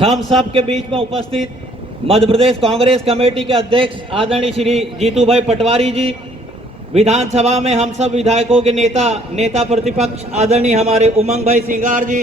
हम सब के बीच में उपस्थित मध्य प्रदेश कांग्रेस कमेटी के अध्यक्ष आदरणीय श्री जीतू भाई पटवारी जी, विधानसभा में हम सब विधायकों के नेता प्रतिपक्ष आदरणीय हमारे उमंग भाई सिंगार जी,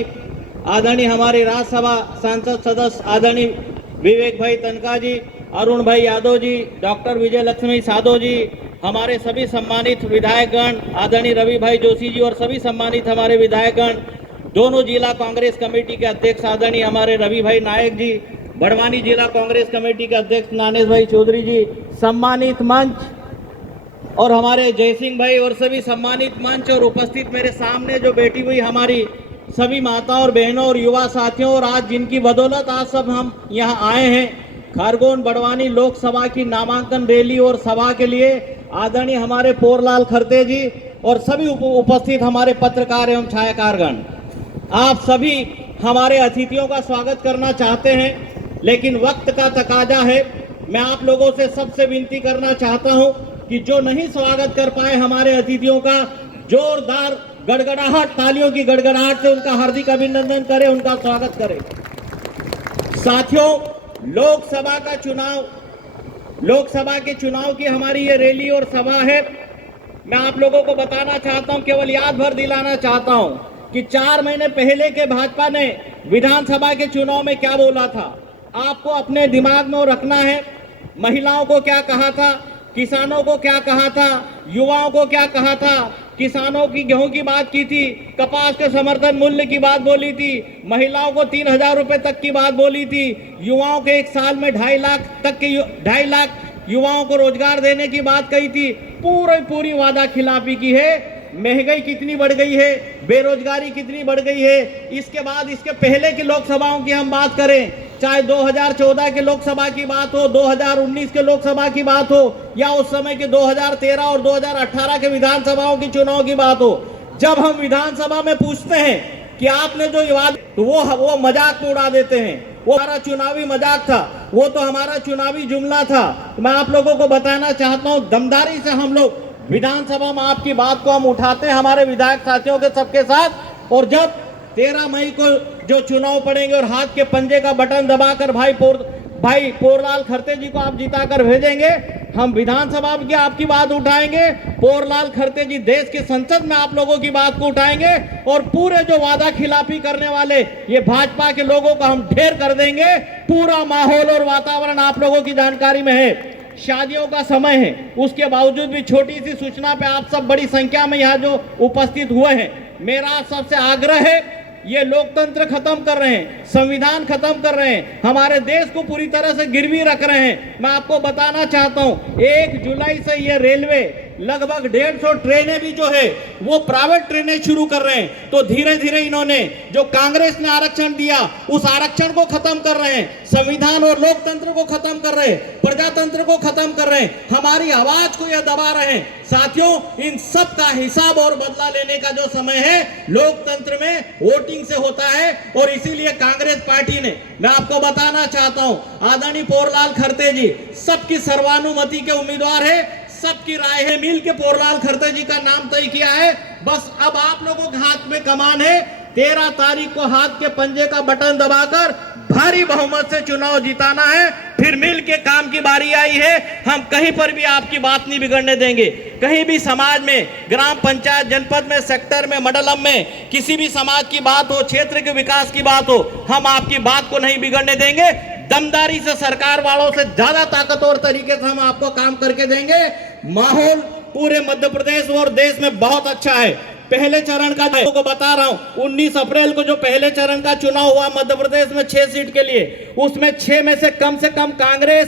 आदरणीय हमारे राज्यसभा सांसद सदस्य आदरणीय विवेक भाई तनखा जी, अरुण भाई यादव जी, डॉक्टर विजय लक्ष्मी साधो जी, हमारे सभी सम्मानित विधायकगण आदरणीय रवि भाई जोशी जी और सभी सम्मानित हमारे विधायकगण, दोनों जिला कांग्रेस कमेटी के अध्यक्ष आदरणीय हमारे रवि भाई नायक जी, बड़वानी जिला कांग्रेस कमेटी के अध्यक्ष नानेश भाई चौधरी जी, सम्मानित मंच और हमारे जयसिंह भाई और सभी सम्मानित मंच और उपस्थित मेरे सामने जो बैठी हुई हमारी सभी माताओं और बहनों और युवा साथियों, और आज जिनकी बदौलत आज सब हम यहाँ आए हैं खरगोन बड़वानी लोकसभा की नामांकन रैली और सभा के लिए, आदरणीय हमारे पोरलाल खरते जी और सभी उपस्थित हमारे पत्रकार एवं छायाकारगण, आप सभी हमारे अतिथियों का स्वागत करना चाहते हैं, लेकिन वक्त का तकाजा है। मैं आप लोगों से सबसे विनती करना चाहता हूं कि जो नहीं स्वागत कर पाए हमारे अतिथियों का, जोरदार गड़गड़ाहट, तालियों की गड़गड़ाहट से उनका हार्दिक अभिनंदन करें, उनका स्वागत करें। साथियों, लोकसभा के चुनाव की हमारी ये रैली और सभा है। मैं आप लोगों को बताना चाहता हूं, केवल याद भर दिलाना चाहता हूं कि 4 महीने पहले के भाजपा ने विधानसभा के चुनाव में क्या बोला था, आपको अपने दिमाग में रखना है। महिलाओं को क्या कहा था, किसानों को क्या कहा था, युवाओं को क्या कहा था। किसानों की गेहूं की बात की थी, कपास के समर्थन मूल्य की बात बोली थी, महिलाओं को 3000 रुपए तक की बात बोली थी, युवाओं के 1 साल में 2.5 लाख युवाओं को रोजगार देने की बात कही थी। पूरी वादा खिलाफी की है। महंगाई कितनी बढ़ गई है, बेरोजगारी कितनी बढ़ गई है। इसके बाद इसके पहले की लोकसभाओं की हम बात करें, चाहे 2014 के लोकसभा की बात हो, 2019 के लोकसभा की बात हो, या उस समय के 2013 और 2018 के विधानसभाओं की चुनाव की बात हो, जब हम विधानसभा में पूछते हैं कि आपने जो वादा, तो वो मजाक में उड़ा देते हैं। वो हमारा चुनावी मजाक था, वो तो हमारा चुनावी जुमला था। मैं आप लोगों को बताना चाहता हूँ, दमदारी से हम लोग विधानसभा में आपकी बात को हम उठाते हैं हमारे विधायक साथियों के सबके साथ। और जब 13 मई को जो चुनाव पड़ेंगे और हाथ के पंजे का बटन दबाकर भाई पोरलाल खरते जी को आप जिताकर भेजेंगे, हम विधानसभा की आपकी बात उठाएंगे। पोरलाल खरते जी देश की संसद में आप लोगों की बात को उठाएंगे और पूरे जो वादा खिलाफी करने वाले ये भाजपा के लोगों को हम ढेर कर देंगे। पूरा माहौल और वातावरण आप लोगों की जानकारी में है। शादियों का समय है, उसके बावजूद भी छोटी सी सूचना पे आप सब बड़ी संख्या में यहाँ जो उपस्थित हुए हैं, मेरा सबसे आग्रह है, ये लोकतंत्र खत्म कर रहे हैं, संविधान खत्म कर रहे हैं, हमारे देश को पूरी तरह से गिरवी रख रहे हैं। मैं आपको बताना चाहता हूं, 1 जुलाई से ये रेलवे लगभग 150 ट्रेनें भी जो है वो प्राइवेट ट्रेनें शुरू कर रहे हैं। तो धीरे धीरे इन्होंने जो कांग्रेस ने आरक्षण दिया उस आरक्षण को खत्म कर रहे हैं, संविधान और लोकतंत्र को खत्म कर रहे हैं, प्रजातंत्र को खत्म कर रहे हैं, हमारी आवाज को ये दबा रहे हैं। साथियों, इन सब का हिसाब और बदला लेने का जो समय है लोकतंत्र में वोटिंग से होता है। और इसीलिए कांग्रेस पार्टी ने, मैं आपको बताना चाहता हूं, आदरणीय पोरलाल खरते जी सबकी सर्वानुमति के उम्मीदवार है, सबकी राय है, मिल के पोरलाल खरते जी का नाम तय किया है। बस अब आप लोगों के हाथ में कमान है, 13 तारीख को हाथ के पंजे का बटन दबाकर भारी बहुमत से चुनाव जिताना है। फिर मिल के काम की बारी आई है, हम कहीं पर भी आपकी बात नहीं बिगड़ने देंगे। कहीं भी समाज में, ग्राम पंचायत, जनपद में, सेक्टर में, मंडलम में किसी भी समाज की बात हो, क्षेत्र के विकास की बात हो, हम आपकी बात को नहीं बिगड़ने देंगे। दमदारी से, सरकार वालों से ज्यादा ताकतवर तरीके से हम आपको काम करके देंगे। माहौल पूरे मध्य प्रदेश और देश में बहुत अच्छा है। पहले चरण का को बता रहा हूं, 19 अप्रैल को जो पहले चरण का चुनाव हुआ मध्य प्रदेश में 6 सीट के लिए, उसमें 6 में से कम कांग्रेस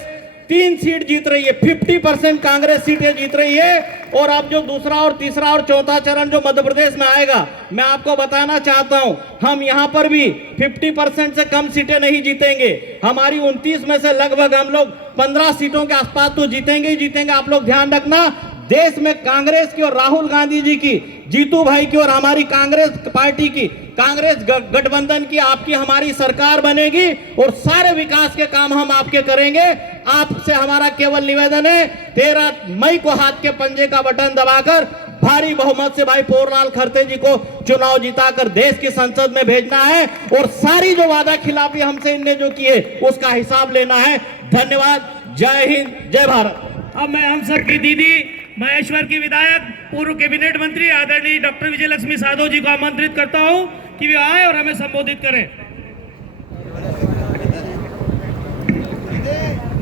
3 सीट जीत रही है। 50% कांग्रेस सीटें जीत रही है। और अब जो दूसरा और तीसरा और चौथा चरण जो मध्य प्रदेश में आएगा, मैं आपको बताना चाहता हूं, हम यहां पर भी 50% से कम सीटें नहीं जीतेंगे। हमारी 29 में से लगभग हम लोग 15 सीटों के आसपास तो जीतेंगे ही जीतेंगे। आप लोग ध्यान रखना, देश में कांग्रेस की और राहुल गांधी जी की, जीतू भाई की और हमारी कांग्रेस पार्टी की, कांग्रेस गठबंधन की, आपकी हमारी सरकार बनेगी और सारे विकास के काम हम आपके करेंगे। आपसे हमारा केवल निवेदन है 13 मई को हाथ के पंजे का बटन दबाकर भारी बहुमत से भाई पोरलाल खरते जी को चुनाव जिताकर देश की संसद में भेजना है और सारी जो वादा खिलाफी हमसे इनने जो किए उसका हिसाब लेना है। धन्यवाद। जय हिंद, जय भारत। अब मैं हम सब की दीदी महेश्वर की विधायक पूर्व कैबिनेट मंत्री आदरणीय डॉक्टर विजय लक्ष्मी साधो जी को आमंत्रित करता हूं कि वे आए और हमें संबोधित करें।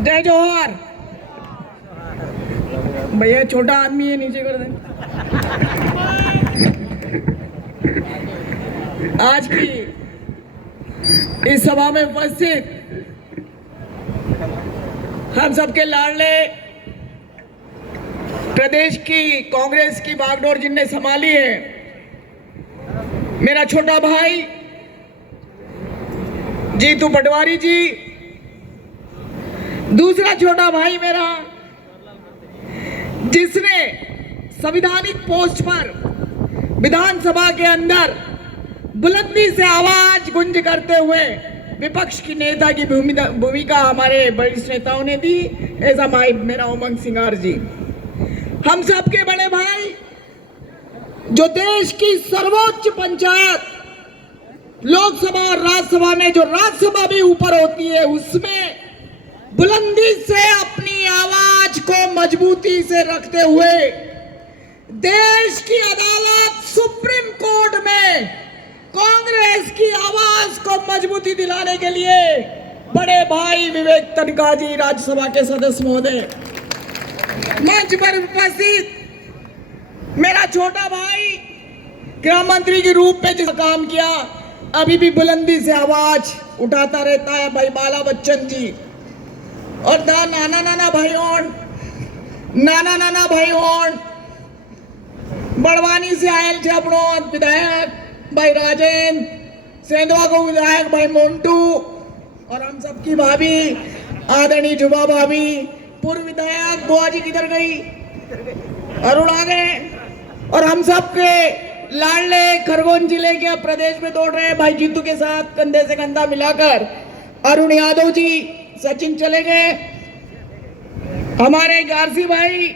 जय जोहर। भैया छोटा आदमी है, नीचे कर दें। आज की इस सभा में उपस्थित हम सबके लाडले प्रदेश की कांग्रेस की बागडोर जिनने संभाली है, मेरा छोटा भाई जीतू पटवारी जी, दूसरा छोटा भाई मेरा जिसने संवैधानिक पोस्ट पर विधानसभा के अंदर बुलंदी से आवाज गुंज करते हुए विपक्ष की नेता की भूमिका हमारे वरिष्ठ नेताओं ने दी, ऐसा मेरा उमंग सिंगार जी। हम सबके बड़े भाई जो देश की सर्वोच्च पंचायत लोकसभा और राज्यसभा में, जो राज्यसभा भी ऊपर होती है, उसमें बुलंदी से अपनी आवाज को मजबूती से रखते हुए देश की अदालत सुप्रीम कोर्ट में कांग्रेस की आवाज को मजबूती दिलाने के लिए बड़े भाई विवेक तनखा जी, राज्यसभा के सदस्य महोदय, मंच पर उपस्थित मेरा छोटा भाई गृह मंत्री के रूप में जिस काम किया, अभी भी बुलंदी से आवाज उठाता रहता है भाई बाला बच्चन जी, और नाना नाना भाई बड़वानी से आयल थे अपनो विधायक भाई राजेंद्र, सेंधवा को विधायक भाई मोन्टू, और हम सबकी भाभी आदरणीय जुबा भाभी, पूर्व विधायक बुआ जी किधर गई, अरुण आ गए, और हम सबके लाडले खरगोन जिले के प्रदेश में दौड़ रहे भाई जीतू के साथ कंधे से कंधा मिलाकर अरुण यादव जी, सचिन चले गए, हमारे गारसी भाई,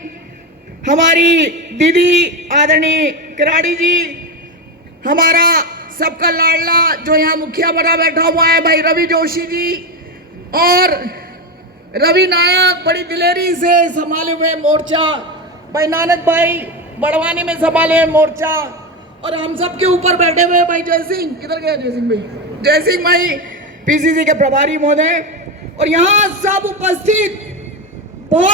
हमारी दीदी आदरणीय किराड़ी जी, हमारा सबका लाडला जो यहाँ मुखिया बना बैठा हुआ है भाई रवि जोशी जी, और रवि नायक बड़ी दिलेरी से संभाले हुए मोर्चा, भाई नानक भाई बड़वानी में संभाले हुए मोर्चा, और हम सब के ऊपर बैठे हुए भाई जय सिंह, किधर गया जय सिंह भाई पीसीसी के प्रभारी महोदय, और यहाँ सब उपस्थित बहुत